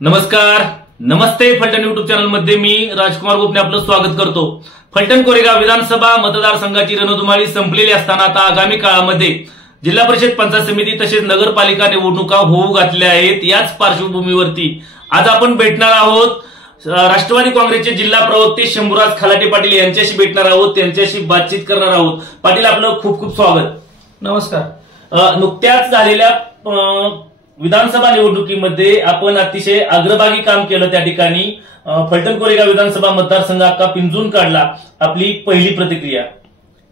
नमस्कार, नमस्ते. Phaltan YouTube channel मध्ये मी राजकुमार गोपने आपलं स्वागत करतो. फलटण कोरेगाव विधानसभा मतदारसंघाची रणधुमाळी संपलेली असताना आता आगामी काळामध्ये जिल्हा परिषद पंचायत समिती तसेच नगरपालिका निवडणुका होऊ घातल्या आहेत. याच पार्श्वभूमीवरती आज आपण भेटणार आहोत राष्ट्रवादी काँग्रेसचे जिल्हा प्रवक्ते शंभूराज खलाटे पाटील यांच्याशी भेटणार आहोत, त्यांच्याशी बातचीत करणार आहोत. पाटील, आपलं खूप खूप स्वागत. नमस्कार. नुकत्याच झालेल्या विधानसभा निवडणुकीमध्ये आपण अतिशय अग्रभागी काम केलं. त्या ठिकाणी फलटण कोरेगाव विधानसभा मतदारसंघ अख्खा पिंजून काढला. आपली पहिली प्रतिक्रिया?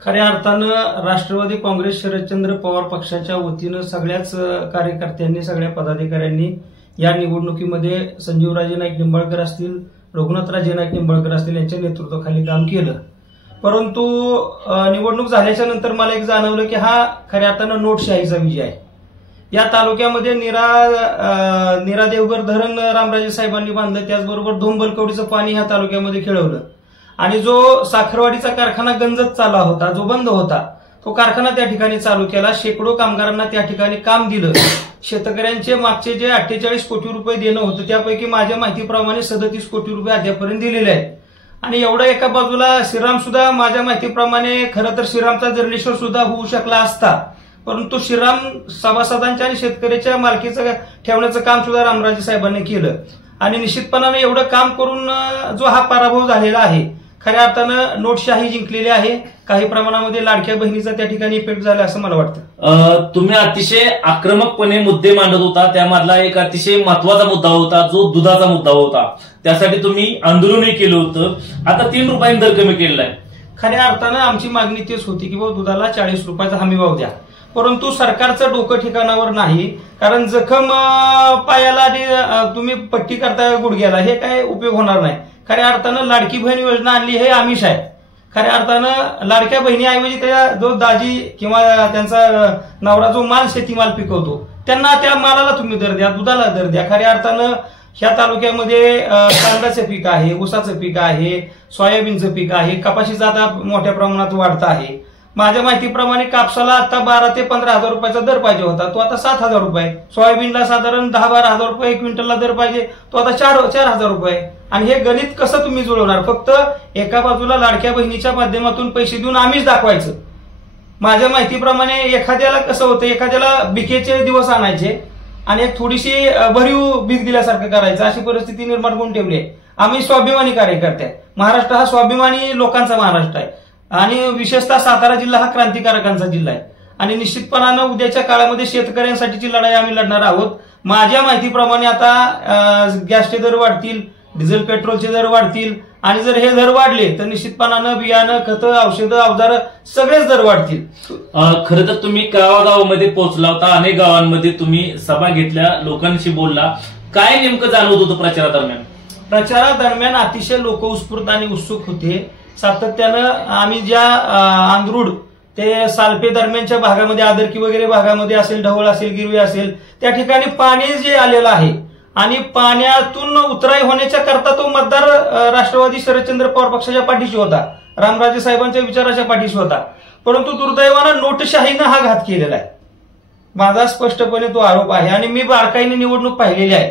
खऱ्या अर्थानं राष्ट्रवादी काँग्रेस शरदचंद्र पवार पक्षाच्या वतीनं सगळ्याच कार्यकर्त्यांनी, सगळ्या पदाधिकाऱ्यांनी या निवडणुकीमध्ये संजीवराजे नाईक निंबाळकर असतील, रघुनाथराजे नाईक निंबाळकर असतील यांच्या नेतृत्वाखाली काम केलं. परंतु निवडणूक झाल्याच्या नंतर मला एक जाणवलं की हा खऱ्या अर्थानं नोटशाहीचा विजय आहे. या तालुक्यामध्ये नीरा देवघर धरण रामराजे साहेबांनी बांधलं, त्याचबरोबर धोंबलकवडीचं पाणी ह्या तालुक्यामध्ये खेळवलं आणि जो साखरवाडीचा कारखाना गंजत चालला होता, जो बंद होता, तो कारखाना त्या ठिकाणी चालू केला. शेकडो कामगारांना त्या ठिकाणी काम दिलं. शेतकऱ्यांचे मागचे जे 48 कोटी रुपये देणं होतं त्यापैकी माझ्या माहितीप्रमाणे 37 कोटी रुपये अद्यापर्यंत दिलेले आहेत. आणि एवढं एका बाजूला श्रीराम सुद्धा माझ्या माहितीप्रमाणे खरं तर श्रीरामचा जर्नेश्वर सुद्धा होऊ शकला असता, परंतु श्रीराम सभासदांच्या आणि शेतकऱ्याच्या मालकीचं ठेवण्याचं काम सुद्धा रामराजे साहेबांनी केलं. आणि निश्चितपणाने एवढं काम करून जो हा पराभव झालेला आहे, खऱ्या अर्थानं नोटशाही जिंकलेली आहे. काही प्रमाणामध्ये लाडक्या बहिणीचा त्या ठिकाणी इफेक्ट झाला असं मला वाटतं. तुम्ही अतिशय आक्रमकपणे मुद्दे मांडत होता. त्यामधला एक अतिशय महत्वाचा मुद्दा होता जो दुधाचा मुद्दा होता. त्यासाठी तुम्ही आंदोलनही केलं होतं. आता 3 रुपयांनी दर कमी केलेला आहे. खऱ्या अर्थानं आमची मागणी तेच होती की बाबा दुधाला 40 रुपयाचा हमीभाव द्या. परंतु सरकारचं डोकं ठिकाणावर नाही. कारण जखम पायाला आणि तुम्ही पट्टी करता गुडघ्याला, हे काय उपयोग होणार नाही. खऱ्या अर्थानं लाडकी बहीण योजना आणली हे आमिष आहे. खऱ्या अर्थानं लाडक्या बहिणीऐवजी त्या जो दाजी किंवा त्यांचा नवरा जो माल शेतीमाल पिकवतो त्यांना त्या मालाला तुम्ही दर द्या, दुधाला दर द्या. खऱ्या अर्थानं ह्या तालुक्यामध्ये कांद्याचं पीक आहे, ऊसाचं पीक आहे, सोयाबीनचं पीक आहे, कपाशीचं आता मोठ्या प्रमाणात वाढत आहे. माझ्या माहितीप्रमाणे कापसाला आता 12 ते 15 हजार रुपयाचा दर पाहिजे होता, तो आता 7 हजार रुपये. सोयाबीनला साधारण 10-12 हजार रुपये क्विंटलला दर पाहिजे, तो आता 4 हजार रुपये. आणि हे गणित कसं तुम्ही जुळवणार? फक्त एका बाजूला लाडक्या बहिणीच्या माध्यमातून पैसे देऊन आम्हीच दाखवायचं. माझ्या माहितीप्रमाणे एखाद्याला कसं होतं, एखाद्याला बिकेचे दिवस आणायचे आणि एक थोडीशी भरीव भीक दिल्यासारखं करायचं, अशी परिस्थिती निर्माण करून ठेवली आहे. आम्ही स्वाभिमानी कार्यकर्ते आहे. महाराष्ट्र हा स्वाभिमानी लोकांचा महाराष्ट्र आहे आणि विशेषतः सातारा जिल्हा हा क्रांतिकारकांचा जिल्हा आहे. आणि निश्चितपणानं उद्याच्या काळामध्ये शेतकऱ्यांसाठीची लढाई आम्ही लढणार आहोत. माझ्या माहितीप्रमाणे आता गॅसचे दर वाढतील, डिझेल पेट्रोलचे दर वाढतील आणि जर हे दर वाढले तर निश्चितपणानं बियाणं, खतं, औषधं, अवजार सगळेच दर वाढतील. खरं तर तुम्ही गावागावामध्ये पोहोचला होता, अनेक गावांमध्ये तुम्ही सभा घेतल्या, लोकांशी बोलला. काय नेमकं जाणवत होतं प्रचारादरम्यान? प्रचारादरम्यान अतिशय लोक उत्स्फूर्त आणि उत्सुक होते. सातत्यानं आम्ही ज्या आंध्रुड ते सालपे दरम्यानच्या भागामध्ये, आदरकी वगैरे भागामध्ये असेल, ढवळ असेल, गिरवी असेल, त्या ठिकाणी पाणी जे आलेलं आहे आणि पाण्यातून उतराई होण्याच्या करता तो मतदार राष्ट्रवादी शरदचंद्र पवार पक्षाच्या पाठीशी होता, रामराजे साहेबांच्या विचाराच्या पाठीशी होता. परंतु दुर्दैवानं नोटशाहीनं हा घात केलेला आहे. माझा स्पष्टपणे तो आरोप आहे आणि मी बारकाईने निवडणूक पाहिलेली आहे.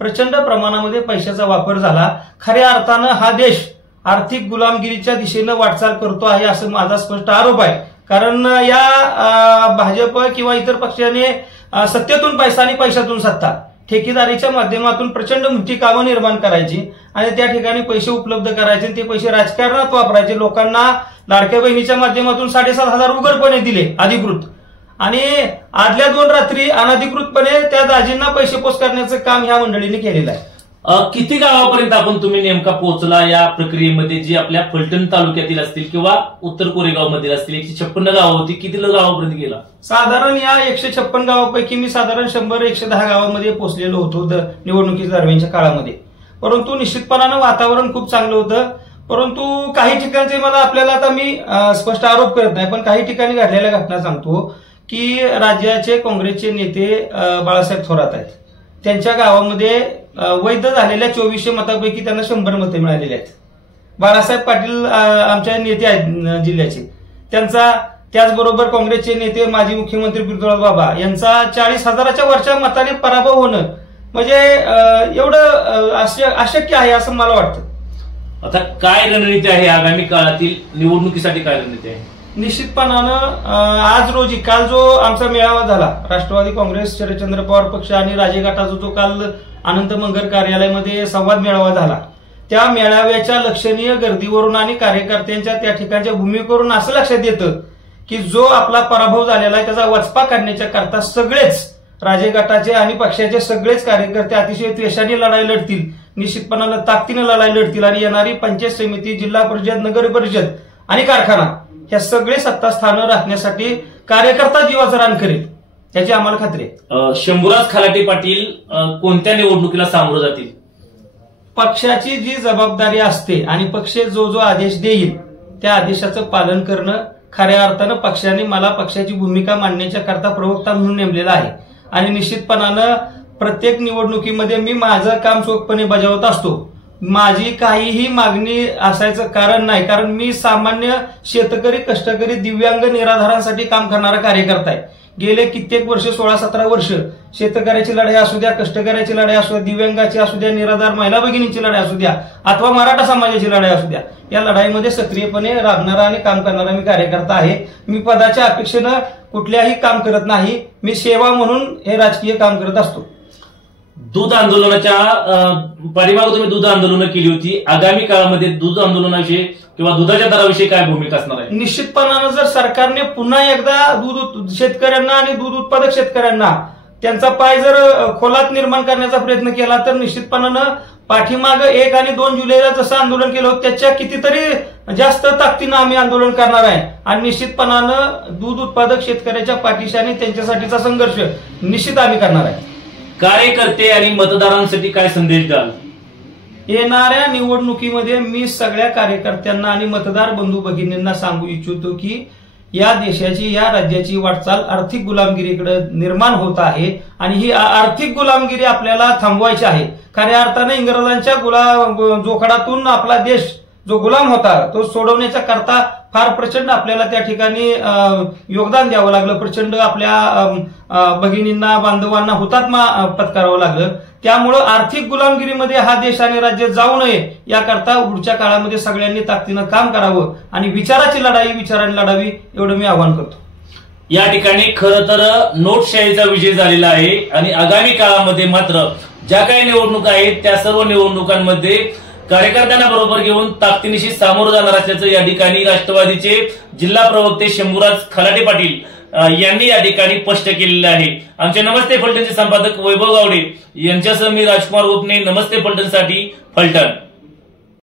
प्रचंड प्रमाणामध्ये पैशाचा वापर झाला. खऱ्या अर्थानं हा देश आर्थिक गुलामगिरीच्या दिशेनं वाटचाल करतो आहे असं माझा स्पष्ट आरोप आहे. कारण या भाजप किंवा इतर पक्षाने सत्तेतून पैसा आणि पैशातून सत्ता, ठेकेदारीच्या माध्यमातून प्रचंड मोठी कामं निर्माण करायची आणि त्या ठिकाणी पैसे उपलब्ध करायचे, ते पैसे राजकारणात वापरायचे. लोकांना लाडक्या बहिणीच्या माध्यमातून 7,500 उघडपणे दिले अधिकृत आणि आदल्या 2 रात्री अनधिकृतपणे त्या दाजींना पैसे पोच करण्याचं काम ह्या मंडळीने केलेलं आहे. किती गावापर्यंत आपण तुम्ही नेमका पोहोचला या प्रक्रियेमध्ये, जी आपल्या फलटण तालुक्यातील असतील किंवा उत्तर कोरेगाव मधील असतील? 156 गावं होती, किती गावापर्यंत गेला? साधारण या 156 गावापैकी मी साधारण 100-110 गावामध्ये पोहोचलेलो होतो निवडणुकी दरम्यानच्या काळामध्ये. परंतु निश्चितपणानं वातावरण खूप चांगलं होतं. परंतु काही ठिकाणचे मला आपल्याला, आता मी स्पष्ट आरोप करत नाही, पण काही ठिकाणी घडलेल्या घटना सांगतो की राज्याचे काँग्रेसचे नेते बाळासाहेब थोरात आहेत, त्यांच्या गावामध्ये वैध झालेल्या 2400 मतांपैकी त्यांना 100 मतं मिळालेली आहेत. बाळासाहेब पाटील आमच्या नेते आहेत जिल्ह्याचे, त्यांचा त्याचबरोबर काँग्रेसचे नेते माजी मुख्यमंत्री पृथ्वीराज बाबा यांचा 40,000च्या वरच्या मताने पराभव होणं म्हणजे एवढं अशक्य आहे असं मला वाटतं. आता काय रणनीती आहे आगामी काळातील निवडणुकीसाठी, काय रणनीती आहे? निश्चितपणानं आज रोजी काल जो आमचा मेळावा झाला राष्ट्रवादी काँग्रेस, शरदचंद्र पवार पक्ष आणि राजे गटाचा जो काल अनंत मंगल कार्यालयामध्ये संवाद मेळावा झाला, त्या मेळाव्याच्या लक्षणीय गर्दीवरून आणि कार्यकर्त्यांच्या त्या ठिकाणच्या भूमिकेवरून असं लक्षात येतं की जो आपला पराभव झालेला आहे त्याचा वचपा काढण्याच्या करता सगळेच राजे गटाचे आणि पक्षाचे सगळेच कार्यकर्ते अतिशय त्वेषाने लढाई लढतील, निश्चितपणानं ताकदीने लढाई लढतील आणि येणारी पंचायत समिती, जिल्हा परिषद, नगर परिषद आणि कारखाना ह्या सगळे सत्तास्थानं राखण्यासाठी कार्यकर्ता जीवाचं रान करेल याची आम्हाला खात्री आहे. शंभूराज खलाटे पाटील कोणत्या निवडणुकीला सामोरं जातील? पक्षाची जी जबाबदारी असते आणि पक्ष जो जो आदेश देईल त्या आदेशाचं पालन करणं, खऱ्या अर्थानं पक्षाने मला पक्षाची भूमिका मांडण्याच्या करता प्रवक्ता म्हणून नेमलेला आहे आणि निश्चितपणानं प्रत्येक निवडणुकीमध्ये मी माझं काम चोखपणे बजावत असतो. माझी काहीही मागणी असायचं कारण नाही, कारण मी सामान्य शेतकरी, कष्टकरी, दिव्यांग, निराधारांसाठी काम करणारा कार्यकर्ता आहे. गेले कित्येक वर्ष, 16-17 वर्ष शेतकऱ्याची लढाई असू द्या, कष्टकऱ्याची लढाई असू द्या, दिव्यांगाची असू द्या, निराधार महिला भगिनींची लढाई असू द्या अथवा मराठा समाजाची लढाई असू द्या, या लढाईमध्ये सक्रियपणे राबणारा आणि काम करणारा मी कार्यकर्ता आहे. मी पदाच्या अपेक्षेनं कुठल्याही काम करत नाही, मी सेवा म्हणून हे राजकीय काम करत असतो. दूध आंदोलनाच्या पाठीमागे तुम्ही दूध आंदोलनं केली होती, आगामी काळामध्ये दूध आंदोलनाविषयी किंवा दुधाच्या दराविषयी काय भूमिका असणार आहे? निश्चितपणानं जर सरकारने पुन्हा एकदा दूध शेतकऱ्यांना आणि दूध उत्पादक शेतकऱ्यांना त्यांचा पाय जर खोलात निर्माण करण्याचा प्रयत्न केला तर निश्चितपणानं पाठीमागं 1 आणि 2 जुलैला जसं आंदोलन केलं होतं त्याच्या कितीतरी जास्त ताकदीनं आम्ही आंदोलन करणार आहे आणि निश्चितपणानं दूध उत्पादक शेतकऱ्याच्या पाठीशी आणि त्यांच्यासाठीचा संघर्ष निश्चित आम्ही करणार आहे. कार्यकर्ते आणि मतदारांसाठी काय संदेश द्याल? येणाऱ्या निवडणुकीमध्ये मी सगळ्या कार्यकर्त्यांना आणि मतदार बंधू भगिनींना सांगू इच्छितो की या देशाची, या राज्याची वाटचाल आर्थिक गुलामगिरीकडे निर्माण होत आहे आणि ही आर्थिक गुलामगिरी आपल्याला थांबवायची आहे. खऱ्या अर्थानं इंग्रजांच्या जोखडातून आपला देश जो गुलाम होता तो सोडवण्याच्या करता फार प्रचंड आपल्याला त्या ठिकाणी योगदान द्यावं लागलं, प्रचंड आपल्या भगिनींना, बांधवांना हुतात्मा पत्करावं लागलं. त्यामुळं आर्थिक गुलामगिरीमध्ये हा देश आणि राज्य जाऊ नये याकरता पुढच्या काळामध्ये सगळ्यांनी ताकदीनं काम करावं आणि विचाराची लढाई विचाराने लढावी एवढं मी आवाहन करतो. या ठिकाणी खरं तर नोटशाहीचा विजय झालेला आहे आणि आगामी काळामध्ये मात्र ज्या काही निवडणुका आहेत त्या सर्व निवडणुकांमध्ये कार्यकर्त्यांना बरोबर घेऊन ताकदीनिशी सामोरं जाणार असल्याचं या ठिकाणी राष्ट्रवादीचे जिल्हा प्रवक्ते शंभूराज खलाटे पाटील यांनी या ठिकाणी स्पष्ट केलेलं आहे. आमचे नमस्ते फलटणचे संपादक वैभव गावडे यांच्यासह मी राजकुमार उपने, नमस्ते फलटणसाठी फलटण.